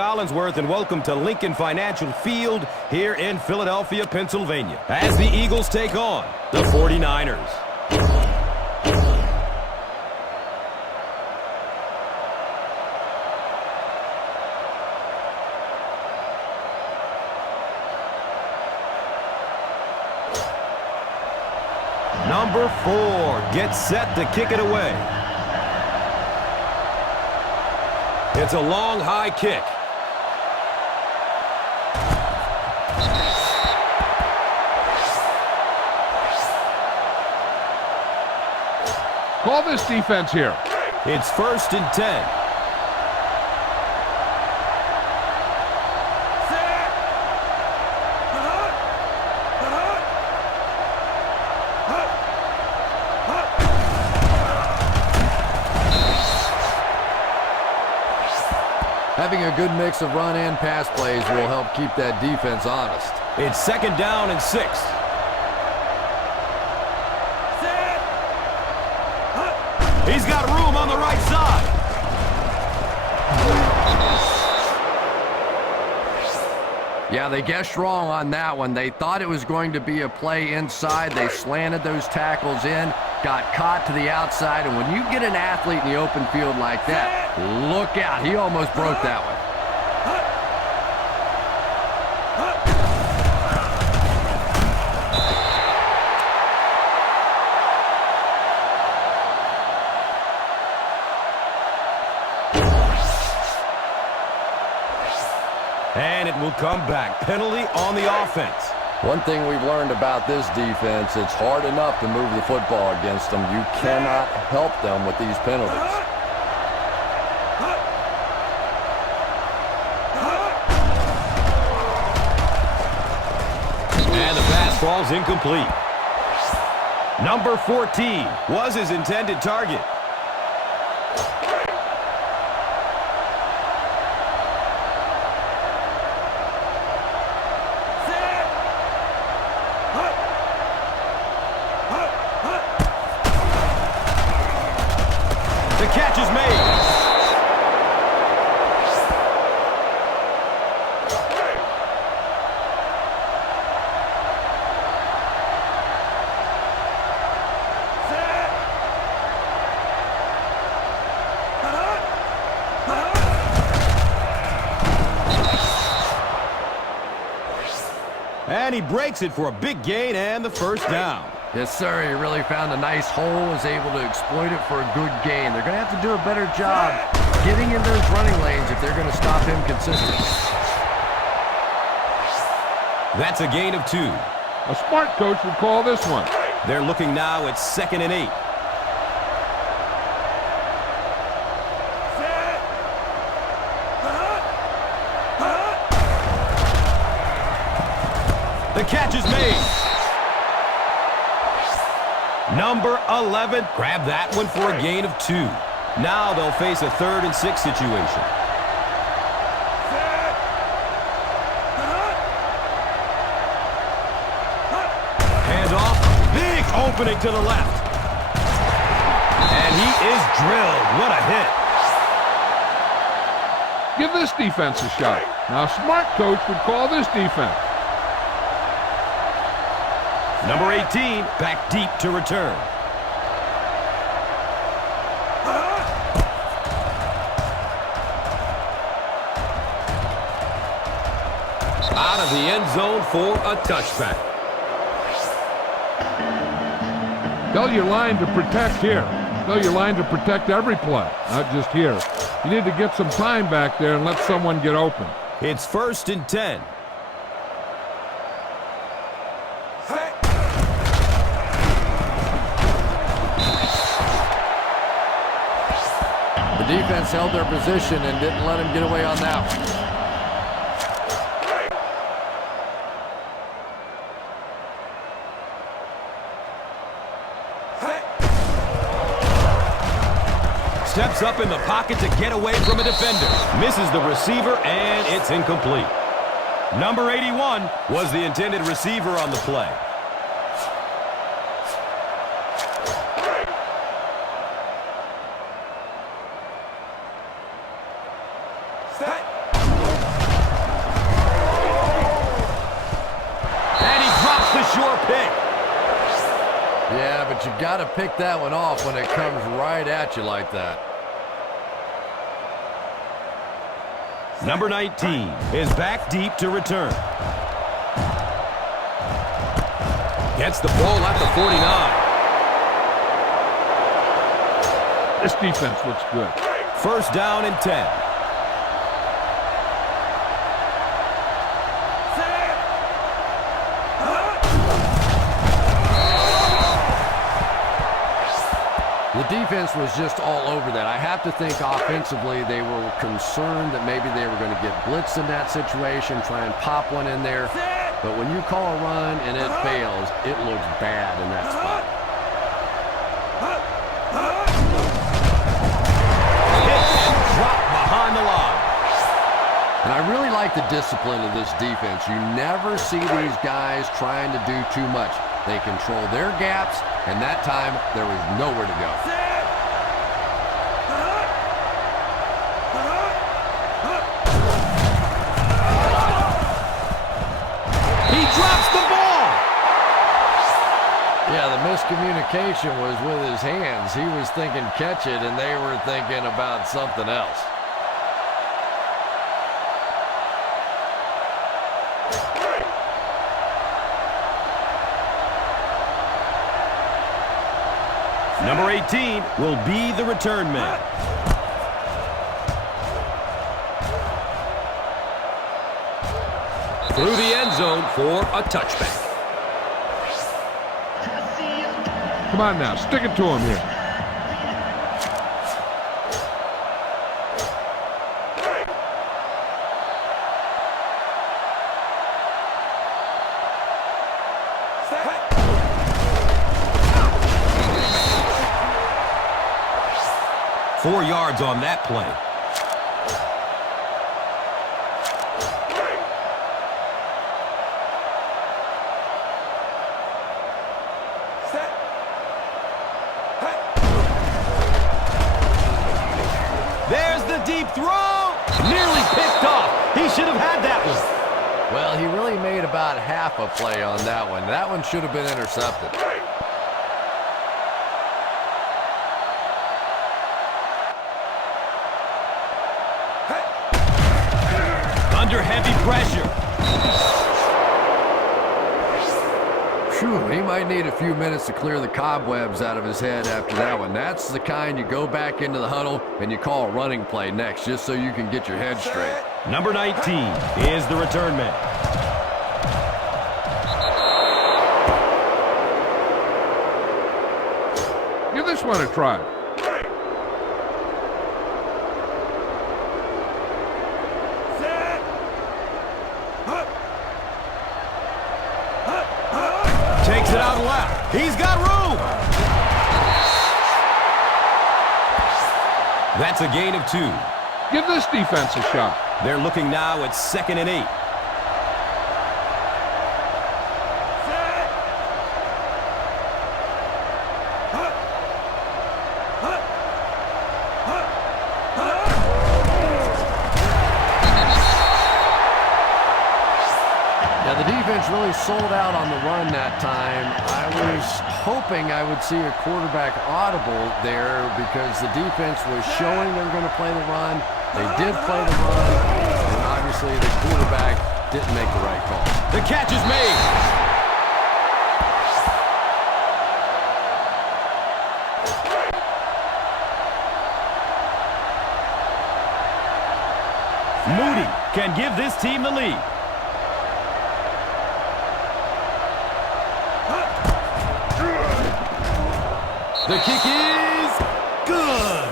Collinsworth, and welcome to Lincoln Financial Field here in Philadelphia, Pennsylvania, as the Eagles take on the 49ers. Number 4 gets set to kick it away. It's a long, high kick. Call this defense here. It's 1st and 10. Having a good mix of run and pass plays will help keep that defense honest. It's 2nd down and 6. He's got room on the right side. Yeah, they guessed wrong on that one. They thought it was going to be a play inside. They slanted those tackles in, got caught to the outside, and when you get an athlete in the open field like that, look out. He almost broke that one. And it will come back. Penalty on the offense. One thing we've learned about this defense, it's hard enough to move the football against them. You cannot help them with these penalties. And the pass falls incomplete. Number 14 was his intended target. The catch is made. And he breaks it for a big gain and the 1st down. Yes, sir. He really found a nice hole, was able to exploit it for a good gain. They're going to have to do a better job getting in those running lanes if they're going to stop him consistently. That's a gain of 2. A smart coach would call this one. They're looking now at 2nd and 8. The catch is made. Number 11, grab that one for a gain of 2. Now they'll face a 3rd and 6 situation. Hands off, big opening to the left. And he is drilled. What a hit. Give this defense a shot. Now, a smart coach would call this defense. Number 18, back deep to return. Out of the end zone for a touchback. Tell your line to protect here. Tell your line to protect every play, not just here. You need to get some time back there and let someone get open. It's 1st and 10. The defense held their position and didn't let him get away on that one. Steps up in the pocket to get away from a defender. Misses the receiver, and it's incomplete. Number 81 was the intended receiver on the play. pick. Yeah, but you got to pick that one off when it comes right at you like that. Number 19 is back deep to return. Gets the ball at the 49. This defense looks good. First down and 10. The defense was just all over that. I have to think offensively they were concerned that maybe they were going to get blitzed in that situation, try and pop one in there. But when you call a run and it fails, it looks bad in that spot. Hit and drop behind the line. And I really like the discipline of this defense. You never see these guys trying to do too much. They control their gaps, and that time there was nowhere to go. He drops the ball. Yeah, the miscommunication was with his hands. He was thinking catch it, and they were thinking about something else. Number 18 will be the return man. Through the end zone for a touchback. Come on now, stick it to him here. Four yards on that play. There's the deep throw. Nearly picked off. He should have had that one. Well, he really made about half a play on that one. That one should have been intercepted. Under heavy pressure. Phew, he might need a few minutes to clear the cobwebs out of his head after that one. That's the kind you go back into the huddle and you call a running play next just so you can get your head straight. Number 19 is the return man. Give this one a try. Takes it out left. He's got room. That's a gain of 2. Give this defense a shot. They're looking now at 2nd and 8. Yeah, the defense really sold out on the run that time. I was hoping I would see a quarterback audible there because the defense was showing they were going to play the run. They did play the run, and obviously the quarterback didn't make the right call. The catch is made. Moody can give this team the lead. The kick is good.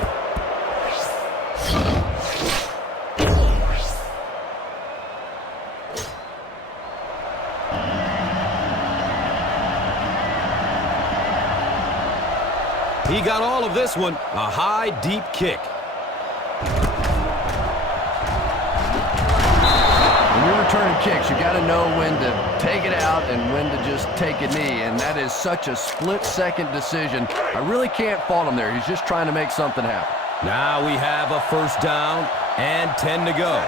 He got all of this one, a high, deep kick. When you're returning kicks, you got to know when to take it out and when to just take a knee, and that is such a split-second decision. I really can't fault him there. He's just trying to make something happen. Now we have a first down and 10 to go.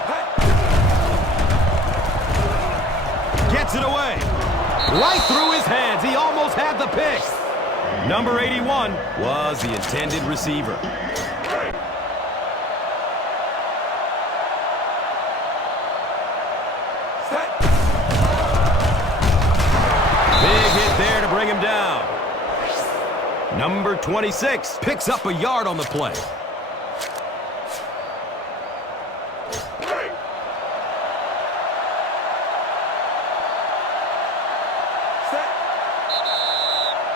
Gets it away. Right through his hands. He almost had the pick. Number 81 was the intended receiver. Big hit there to bring him down. Number 26 picks up a yard on the play.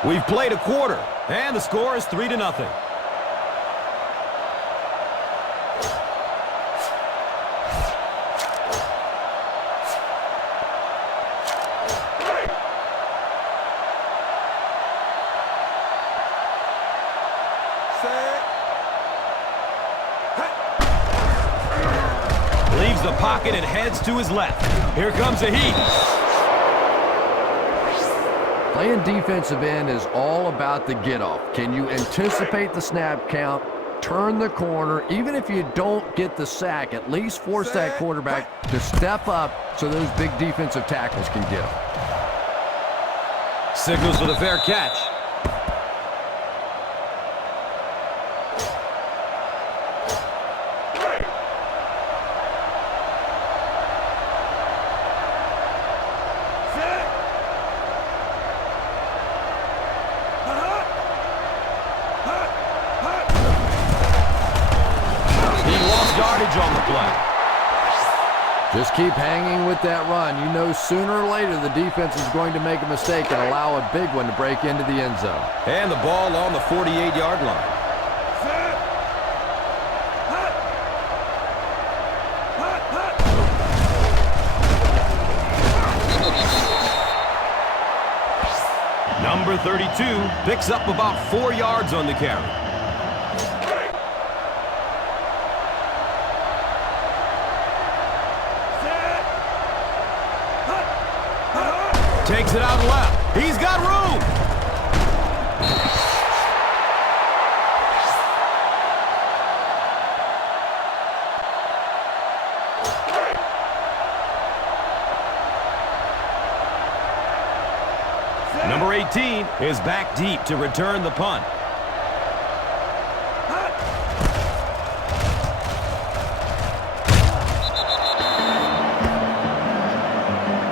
We've played a quarter, and the score is 3-0. Leaves the pocket and heads to his left. Here comes a heat. Playing defensive end is all about the get-off. Can you anticipate the snap count, turn the corner, even if you don't get the sack, at least force that quarterback to step up so those big defensive tackles can get him. Signals for the fair catch. Yardage on the play. Just keep hanging with that run. You know sooner or later the defense is going to make a mistake and allow a big one to break into the end zone. And the ball on the 48-yard line. Number 32 picks up about 4 yards on the carry. Takes it out left. He's got room. Number 18 is back deep to return the punt.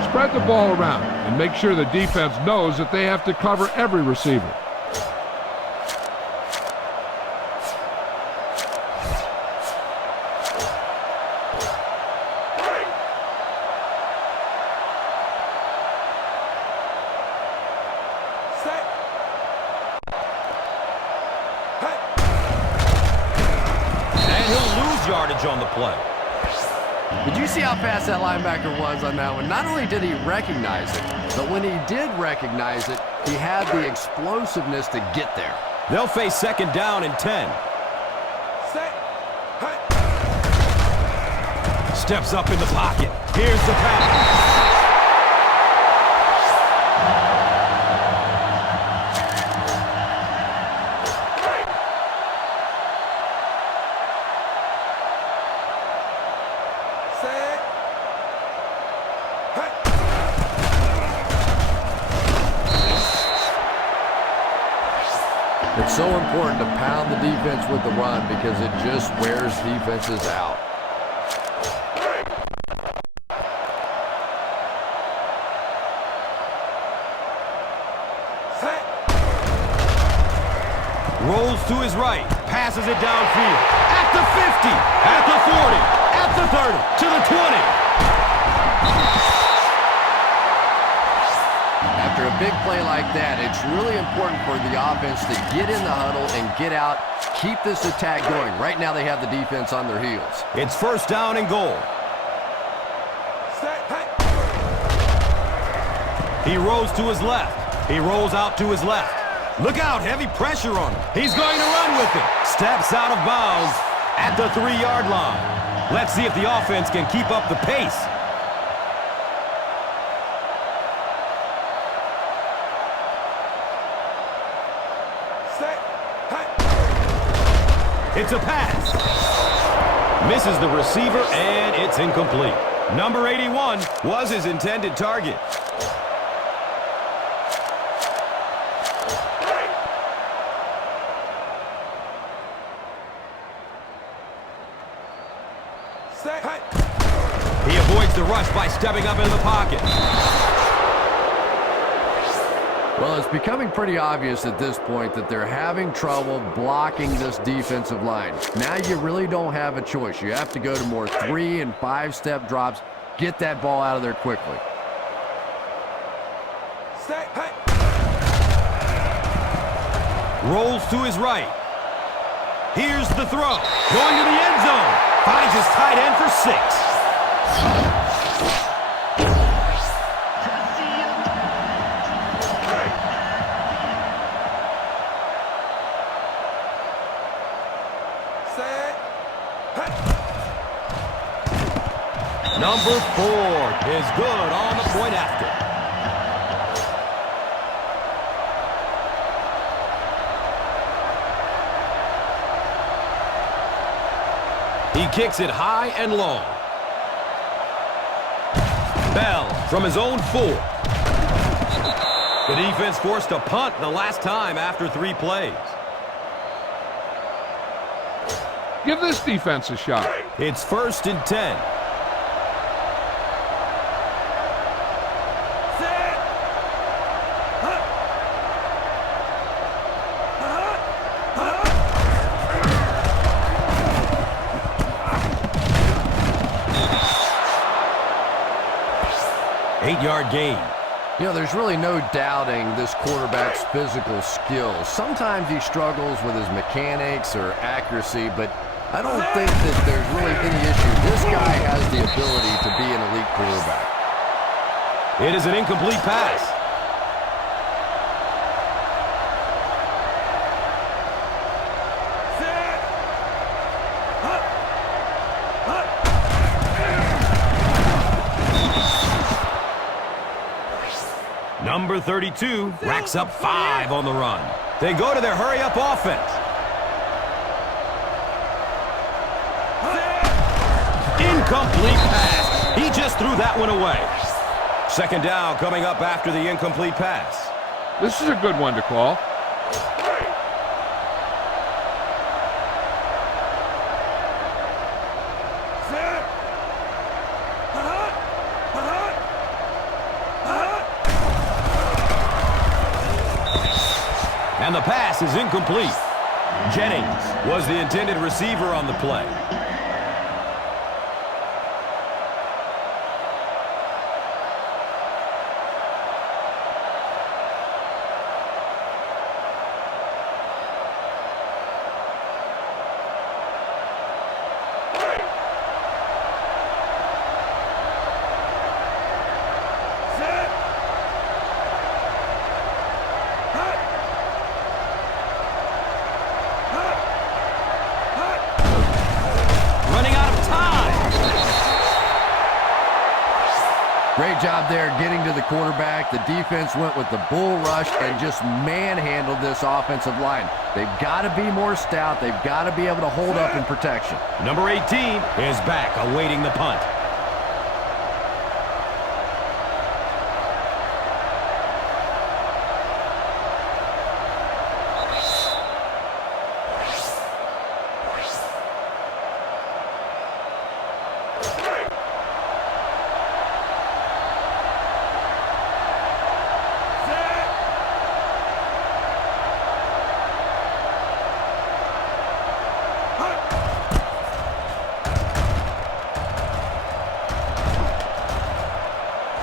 Spread the ball around and make sure the defense knows that they have to cover every receiver. And he'll lose yardage on the play. Did you see how fast that linebacker was on that one? Not only did he recognize it, but when he did recognize it, he had the explosiveness to get there. They'll face second down and 10. Steps up in the pocket. Here's the pass. It's so important to pound the defense with the run because it just wears defenses out. Rolls to his right, passes it downfield. At the 50, at the 40, at the 30, to the 20. After a big play like that, it's really important for the offense to get in the huddle and get out, keep this attack going. Right now they have the defense on their heels. It's first down and goal. He rolls to his left. He rolls out to his left. Look out, heavy pressure on him. He's going to run with it. Steps out of bounds at the 3-yard line. Let's see if the offense can keep up the pace. It's a pass. Misses the receiver, and it's incomplete. Number 81 was his intended target. He avoids the rush by stepping up into the pocket. Well, it's becoming pretty obvious at this point that they're having trouble blocking this defensive line. Now you really don't have a choice. You have to go to more 3- and 5-step drops. Get that ball out of there quickly. Rolls to his right. Here's the throw. Going to the end zone. Finds his tight end for 6. Number 4 is good on the point after. He kicks it high and long. Bell from his own 4. The defense forced a punt the last time after 3 plays. Give this defense a shot. It's 1st and 10. Eight-yard gain. You know, there's really no doubting this quarterback's physical skills. Sometimes he struggles with his mechanics or accuracy, but I don't think that there's really any issue. This guy has the ability to be an elite quarterback. It is an incomplete pass. Number 32 racks up 5 on the run. They go to their hurry-up offense. Incomplete pass. He just threw that one away. 2nd down coming up after the incomplete pass. This is a good one to call. And the pass is incomplete. Jennings was the intended receiver on the play. Great job there getting to the quarterback. The defense went with the bull rush and just manhandled this offensive line. They've got to be more stout. They've got to be able to hold up in protection. Number 18 is back, awaiting the punt.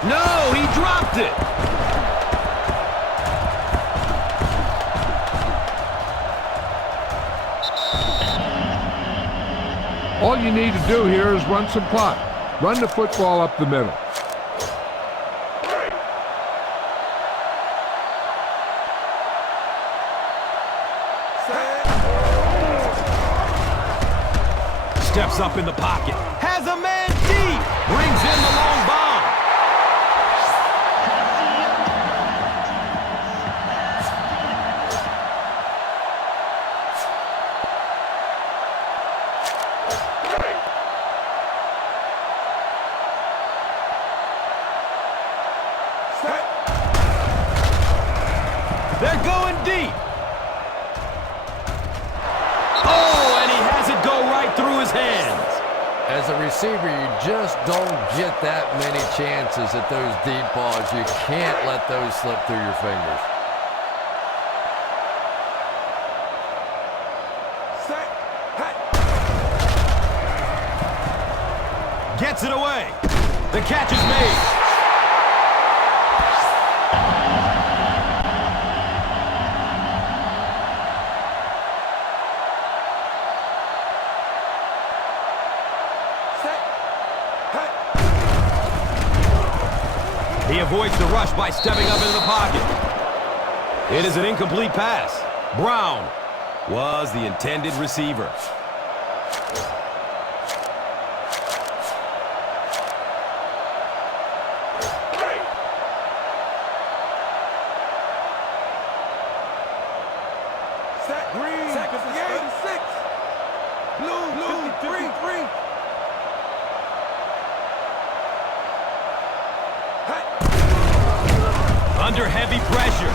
No, he dropped it. All you need to do here is run some clock. Run the football up the middle. Steps up in the pocket. Has a man deep. Brings in the long bomb. They're going deep. Oh, and he has it go right through his hands. As a receiver, you just don't get that many chances at those deep balls. You can't let those slip through your fingers. Gets it away. The catch is made. He avoids the rush by stepping up into the pocket. It is an incomplete pass. Brown was the intended receiver. Green, second for 36. Blue, 53. Under heavy pressure.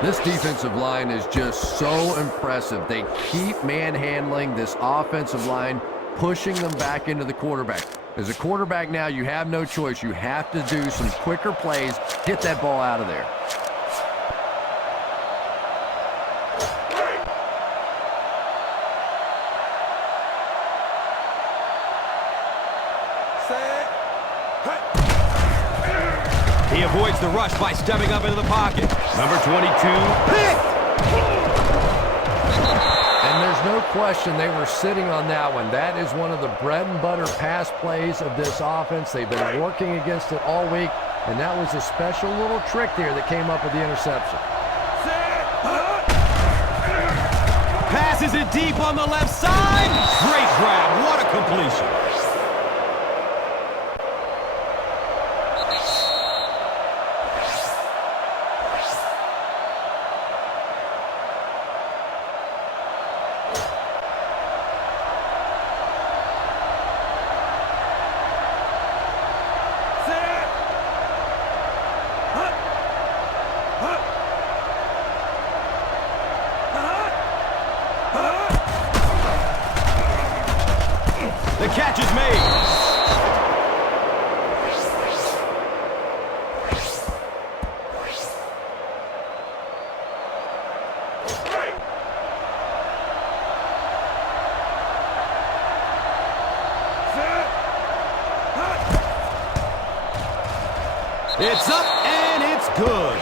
This defensive line is just so impressive. They keep manhandling this offensive line, pushing them back into the quarterback. As a quarterback now, you have no choice. You have to do some quicker plays, get that ball out of there. He avoids the rush by stepping up into the pocket. Number 22, picked! And there's no question they were sitting on that one. That is one of the bread and butter pass plays of this offense. They've been working against it all week, and that was a special little trick there that came up with the interception. Passes it deep on the left side. Great grab. What a completion. The catch is made. It's up and it's good.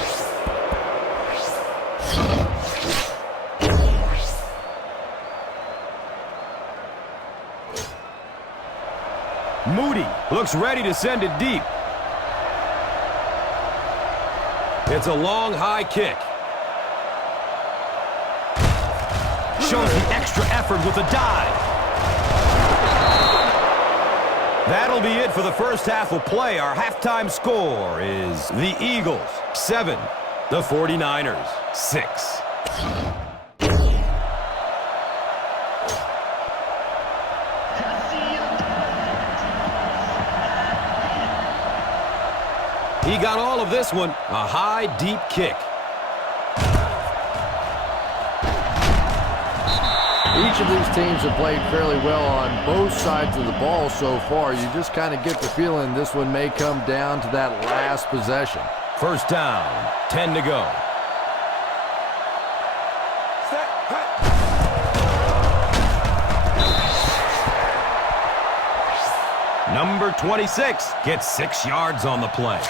Moody looks ready to send it deep. It's a long, high kick. Shows the extra effort with a dive. That'll be it for the first half of play. Our halftime score is the Eagles 7, the 49ers 6. He got all of this one, a high, deep kick. Each of these teams have played fairly well on both sides of the ball so far. You just kind of get the feeling this one may come down to that last possession. First down, 10 to go. Number 26 gets 6 yards on the play.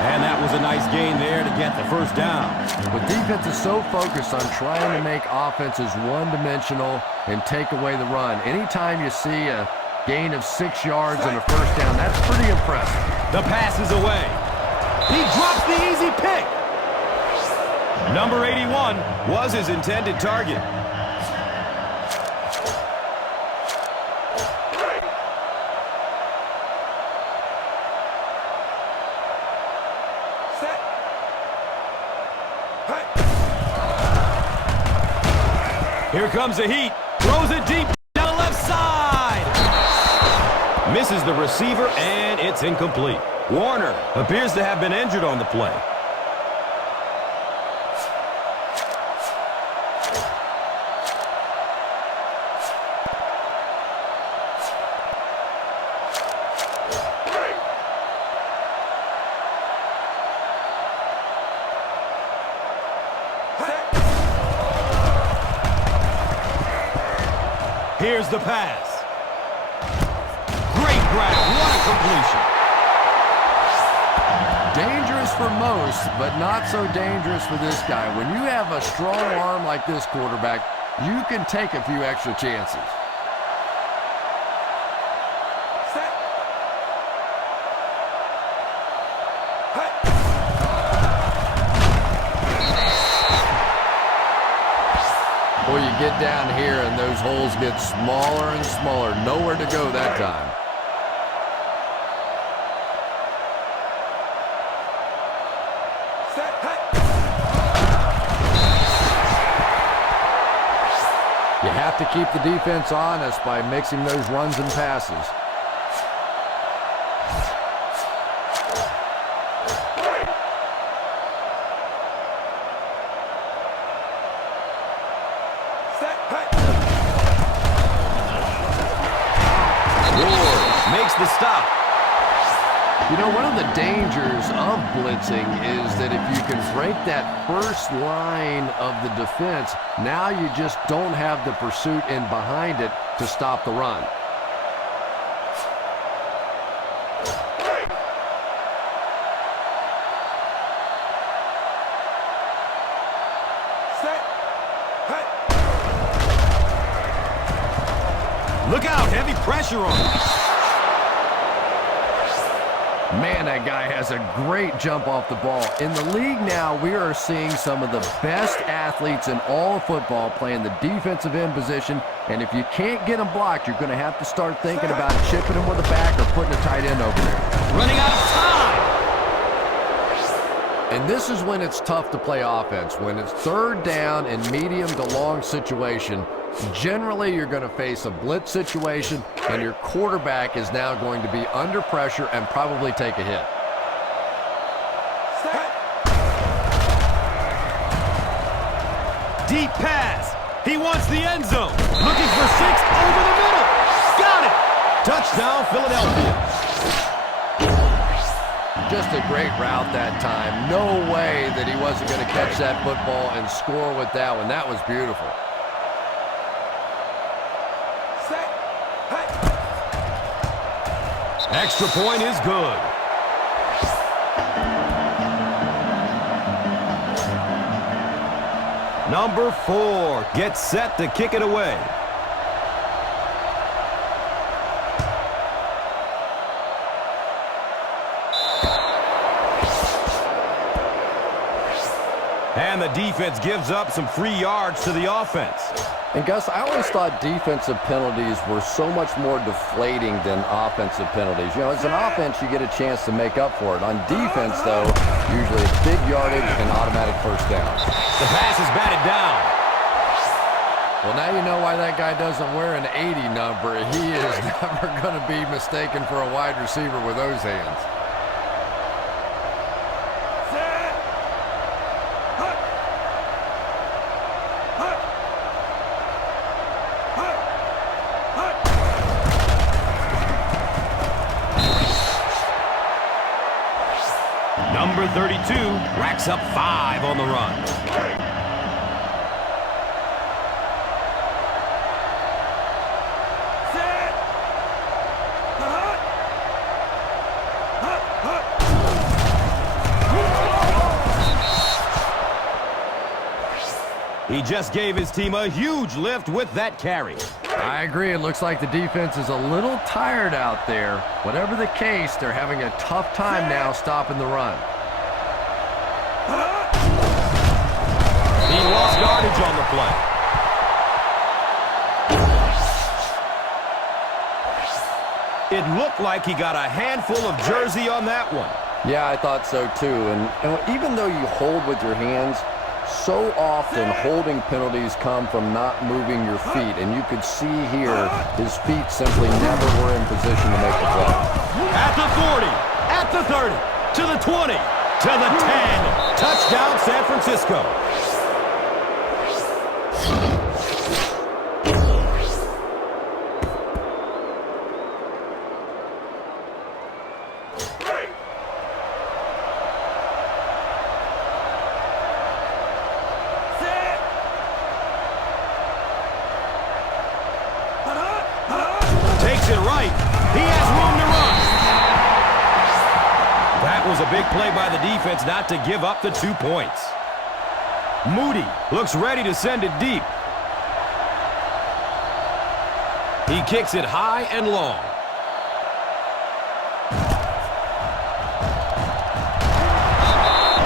And that was a nice gain there to get the first down. But defense is so focused on trying to make offenses one-dimensional and take away the run. Anytime you see a gain of 6 yards and a first down, that's pretty impressive. The pass is away. He drops the easy pick. Number 81 was his intended target. Here comes the heat. Throws it deep down the left side. Misses the receiver, and it's incomplete. Warner appears to have been injured on the play. Here's the pass. Great grab. What a completion. Dangerous for most, but not so dangerous for this guy. When you have a strong arm like this quarterback, you can take a few extra chances. Boy, you get down here and those holes get smaller and smaller. Nowhere to go that time. You have to keep the defense honest by mixing those runs and passes. Makes the stop. You know, one of the dangers of blitzing is that if you can break that first line of the defense, now you just don't have the pursuit in behind it to stop the run. Look out, heavy pressure on him. Man, that guy has a great jump off the ball. In the league now, we are seeing some of the best athletes in all of football playing the defensive end position, and if you can't get them blocked, you're going to have to start thinking about chipping them with a back or putting a tight end over there. Running out of time. And this is when it's tough to play offense. When it's third down in medium to long situation, generally you're going to face a blitz situation, and your quarterback is now going to be under pressure and probably take a hit. Deep pass. He wants the end zone. Looking for 6 over the middle. Got it. Touchdown, Philadelphia. Just a great route that time. No way that he wasn't going to catch that football and score with that one. That was beautiful. Extra point is good. Number 4 gets set to kick it away. And the defense gives up some free yards to the offense. And Gus, I always thought defensive penalties were so much more deflating than offensive penalties. You know, as an offense, you get a chance to make up for it. On defense, though, usually it's big yardage and automatic first down. The pass is batted down. Well, now you know why that guy doesn't wear an 80 number. He is never going to be mistaken for a wide receiver with those hands. Number 32 racks up 5 on the run. He just gave his team a huge lift with that carry. I agree. It looks like the defense is a little tired out there. Whatever the case, they're having a tough time now stopping the run. He lost yardage on the play. It looked like he got a handful of jersey on that one. Yeah, I thought so too. And even though you hold with your hands, So often holding penalties come from not moving your feet, and you could see here his feet simply never were in position to make the play. At the 40, at the 30, to the 20, to the 10. Touchdown, San Francisco. Takes it right. He has room to run. That was a big play by the defense not to give up the 2 points. Moody looks ready to send it deep. He kicks it high and long.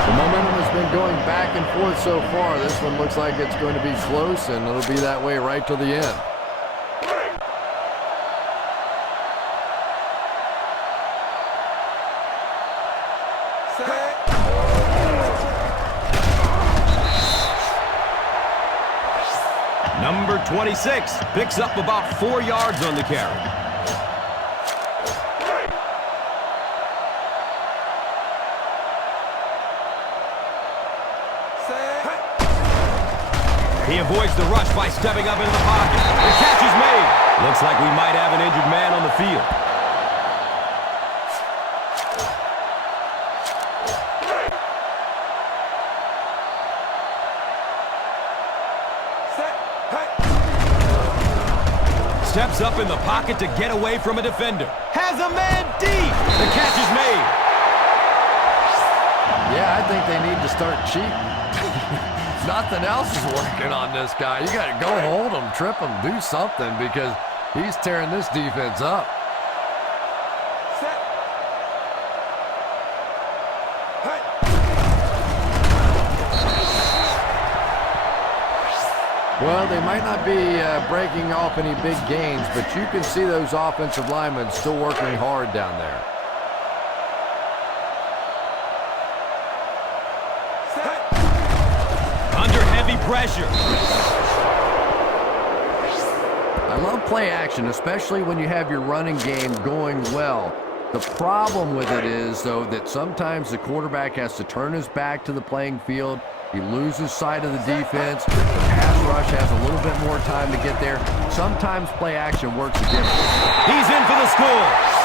The momentum has been going back and forth so far. This one looks like it's going to be close, and it'll be that way right till the end. Number 26 picks up about 4 yards on the carry. He avoids the rush by stepping up into the pocket. The catch is made. Looks like we might have an injured man on the field. Steps up in the pocket to get away from a defender. Has a man deep. The catch is made. Yeah, I think they need to start cheating. Nothing else is working on this guy. You got to go hold him, trip him, do something because he's tearing this defense up. Well, they might not be breaking off any big gains, but you can see those offensive linemen still working hard down there. Under heavy pressure. I love play action, especially when you have your running game going well. The problem with it is, though, that sometimes the quarterback has to turn his back to the playing field. He loses sight of the defense. The pass rush has a little bit more time to get there. Sometimes play action works against him. He's in for the score.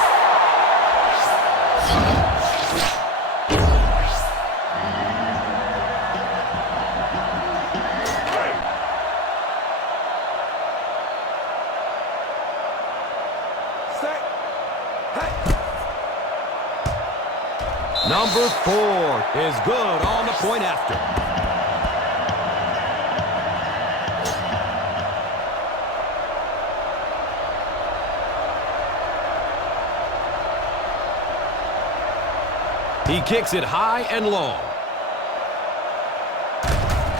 Number 4 is good on the point after. He kicks it high and long.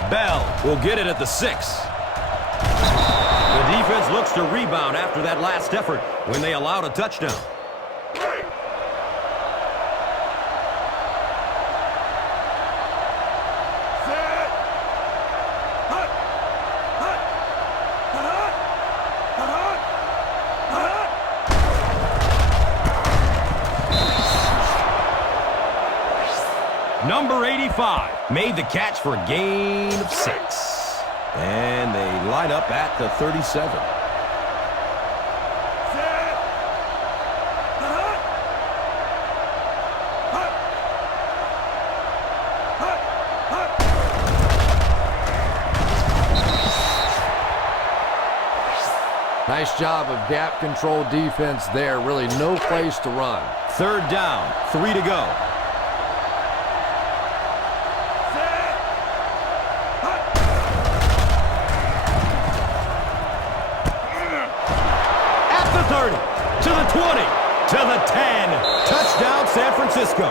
Bell will get it at the 6. The defense looks to rebound after that last effort when they allowed a touchdown. Number 85 made the catch for a gain of 6. And they line up at the 37. Nice job of gap control defense there. Really no place to run. 3rd down, 3 to go. To the 20, to the 10. Touchdown, San Francisco.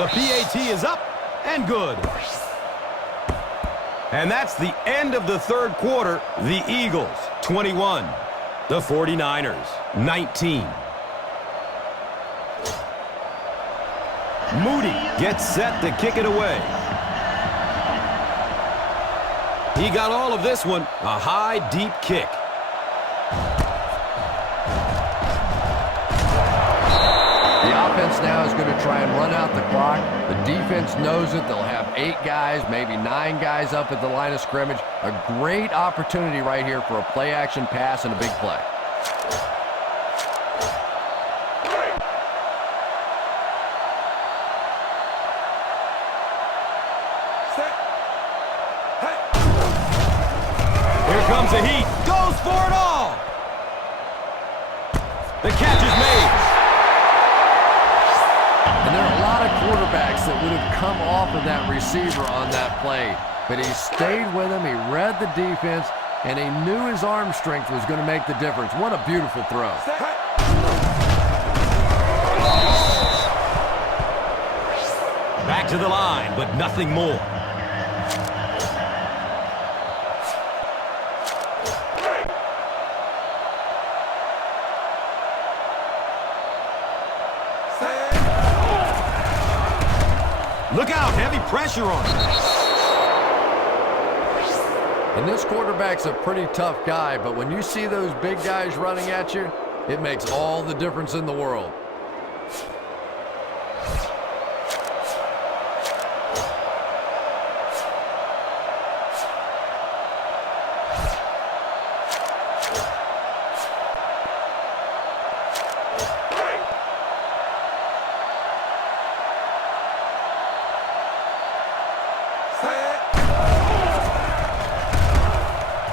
The PAT is up and good. And that's the end of the third quarter. The Eagles, 21. The 49ers, 19. Moody gets set to kick it away. He got all of this one, a high, deep kick. The offense now is going to try and run out the clock. The defense knows it. They'll have 8 guys, maybe 9 guys up at the line of scrimmage. A great opportunity right here for a play-action pass and a big play. Here comes the heat. Goes for it all. The catch is made. And there are a lot of quarterbacks that would have come off of that receiver on that play. But he stayed with him, he read the defense, and he knew his arm strength was going to make the difference. What a beautiful throw. Back to the line, but nothing more. Look out, heavy pressure on him. And this quarterback's a pretty tough guy, but when you see those big guys running at you, it makes all the difference in the world.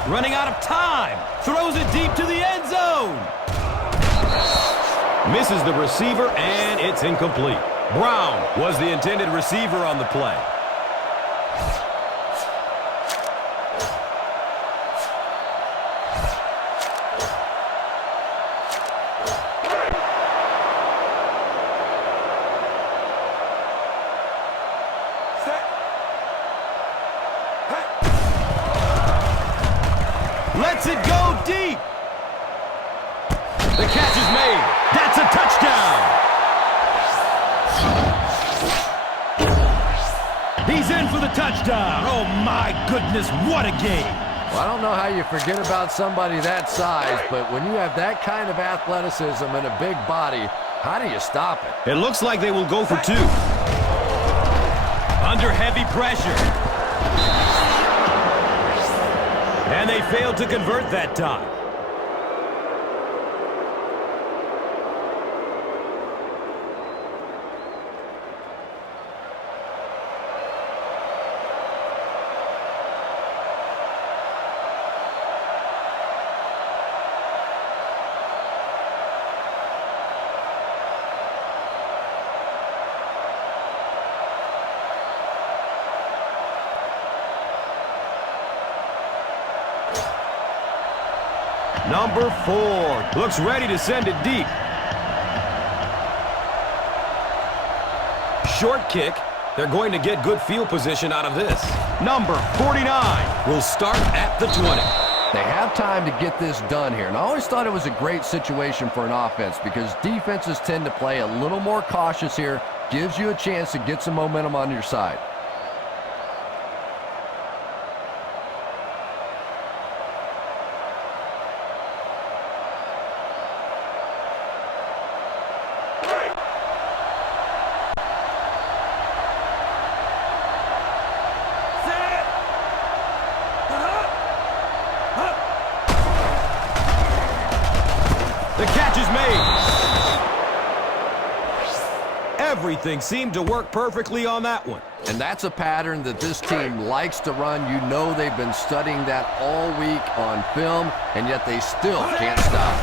Running out of time. Throws it deep to the end zone. Misses the receiver, and it's incomplete. Brown was the intended receiver on the play. Lets it go deep. The catch is made. That's a touchdown. He's in for the touchdown. Oh, my goodness, what a game. Well, I don't know how you forget about somebody that size, but when you have that kind of athleticism and a big body, how do you stop it? It looks like they will go for 2. Under heavy pressure. And they failed to convert that time. Number 4 looks ready to send it deep. Short kick. They're going to get good field position out of this. Number 49 will start at the 20. They have time to get this done here. And I always thought it was a great situation for an offense because defenses tend to play a little more cautious here. Gives you a chance to get some momentum on your side. The catch is made. Everything seemed to work perfectly on that one. And that's a pattern that this team likes to run. You know they've been studying that all week on film, and yet they still can't stop.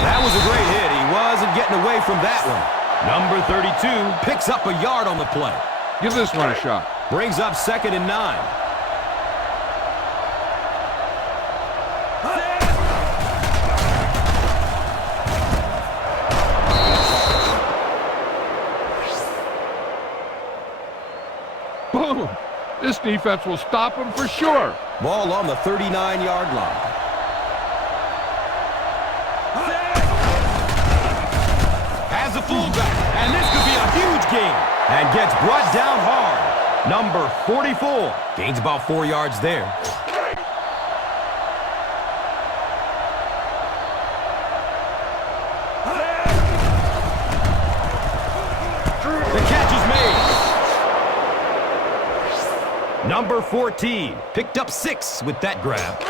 That was a great hit. He wasn't getting away from that one. Number 32 picks up a yard on the play. Give this one a shot. Brings up 2nd and 9. defense will stop him for sure. Ball on the 39-yard line. Has a fullback, and this could be a huge gain. And gets brought down hard. Number 44. Gains about 4 yards there. The catch is made. Number 14. Picked up 6 with that grab.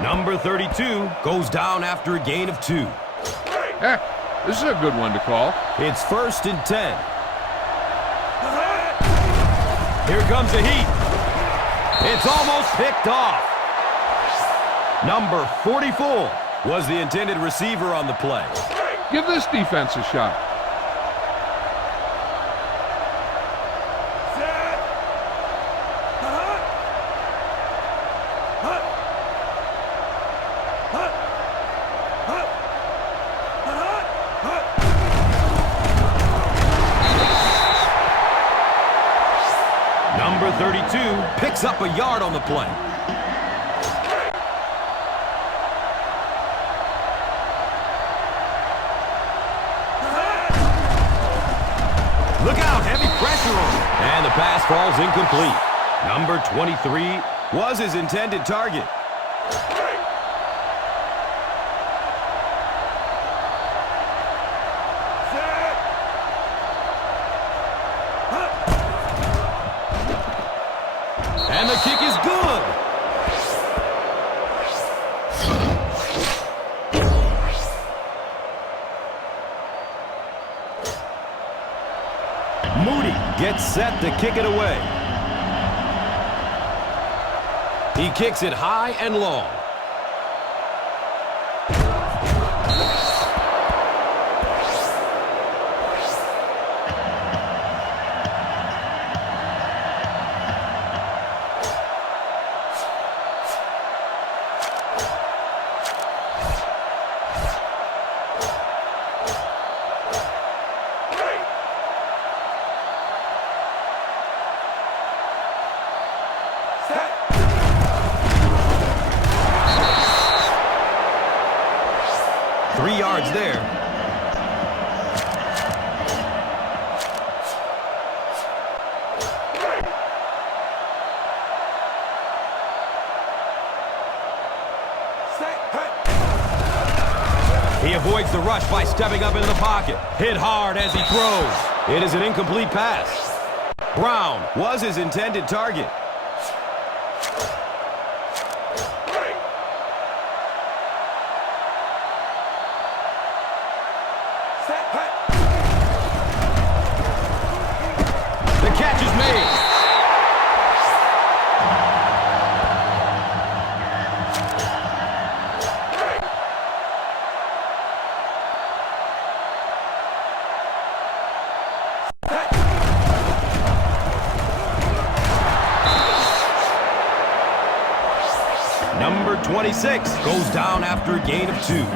Number 32 goes down after a gain of 2. Heck, this is a good one to call. It's 1st and 10. Here comes the heat. It's almost picked off. Number 44 was the intended receiver on the play. Give this defense a shot. Number 32 picks up a yard on the play. Look out, heavy pressure on him. And the pass falls incomplete. Number 23 was his intended target. And the kick is good. Moody gets set to kick it away. He kicks it high and long. There. He avoids the rush by stepping up into the pocket. Hit hard as he throws. It is an incomplete pass. Brown was his intended target. The catch is made. Number 26 goes down after a gain of 2.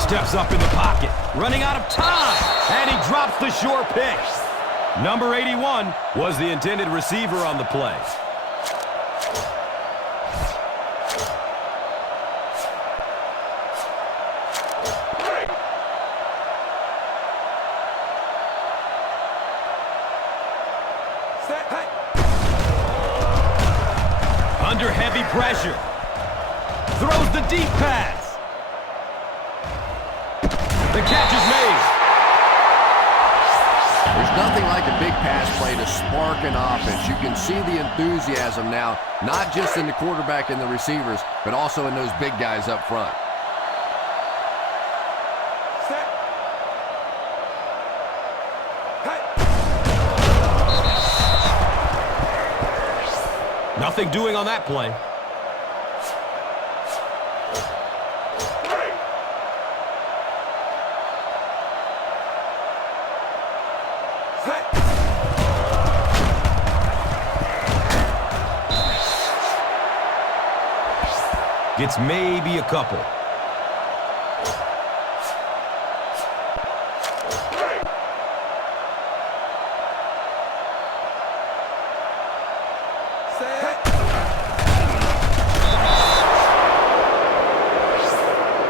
Steps up in the pocket, running out of time, and he drops the short pick. Number 81 was the intended receiver on the play. Under heavy pressure, throws the deep pass. The catch is made. There's nothing like a big pass play to spark an offense. You can see the enthusiasm now, not just in the quarterback and the receivers, but also in those big guys up front. Nothing doing on that play. Gets maybe a couple.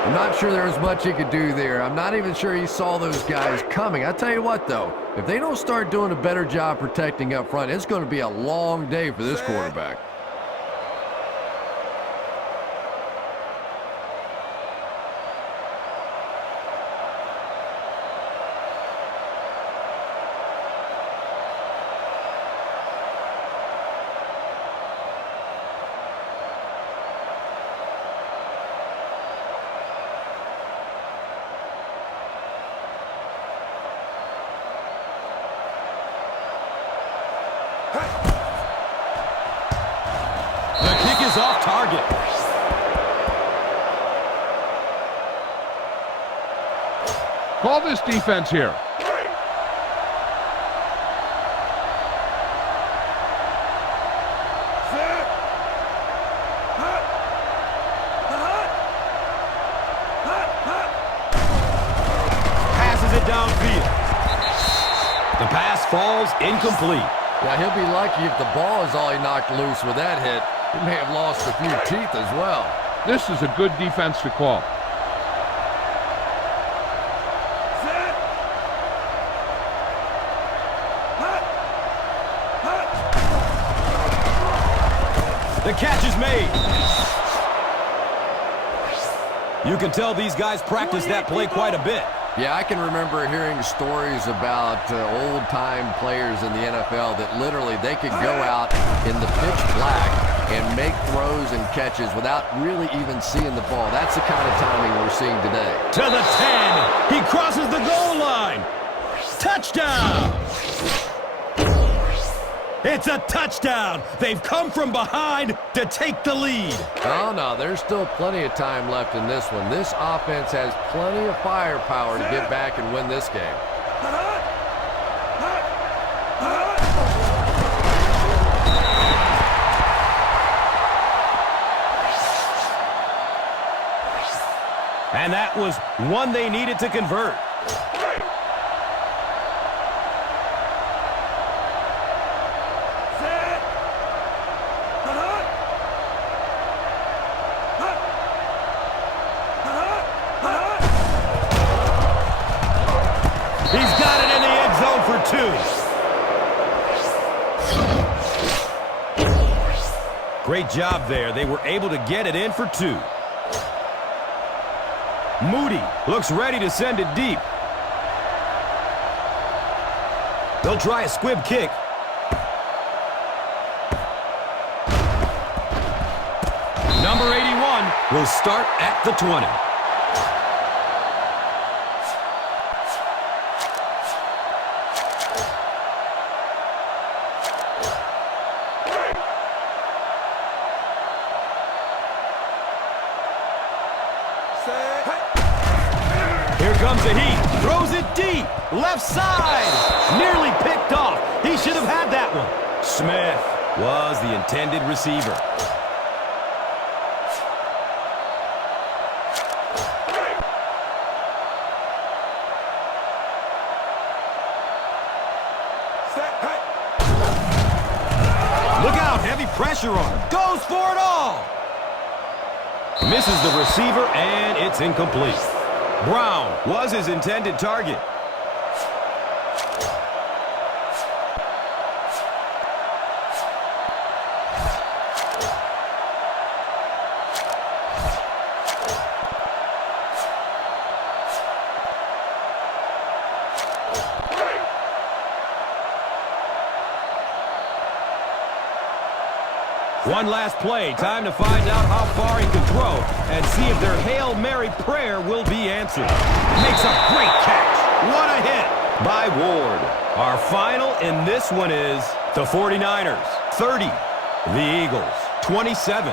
I'm not sure there was much he could do there. I'm not even sure he saw those guys coming. I tell you what, though, if they don't start doing a better job protecting up front, it's going to be a long day for this quarterback. The kick is off target. Call this defense here. Passes it downfield. The pass falls incomplete. Yeah, he'll be lucky if the ball is all he knocked loose with that hit. He may have lost a few teeth as well. This is a good defense to call. The catch is made. You can tell these guys practice that play quite a bit. Yeah, I can remember hearing stories about old-time players in the NFL that literally they could go out in the pitch black and make throws and catches without really even seeing the ball. That's the kind of timing we're seeing today. To the 10. He crosses the goal line. Touchdown. It's a touchdown. They've come from behind to take the lead. Oh, no, there's still plenty of time left in this one. This offense has plenty of firepower to get back and win this game. And that was one they needed to convert. He's got it in the end zone for 2. Great job there. They were able to get it in for 2. Moody looks ready to send it deep. They'll try a squib kick. Number 81 will start at the 20. Here comes the heat. Throws it deep. Left side. Nearly picked off. He should have had that one. Smith was the intended receiver. Look out. Heavy pressure on him. Goes for it all. Misses the receiver, and it's incomplete. Brown was his intended target. One last play. Time to find out how far he can throw and see if their Hail Mary prayer will be answered. Makes a great catch. What a hit by Ward. Our final in this one is the 49ers 30, the Eagles 27.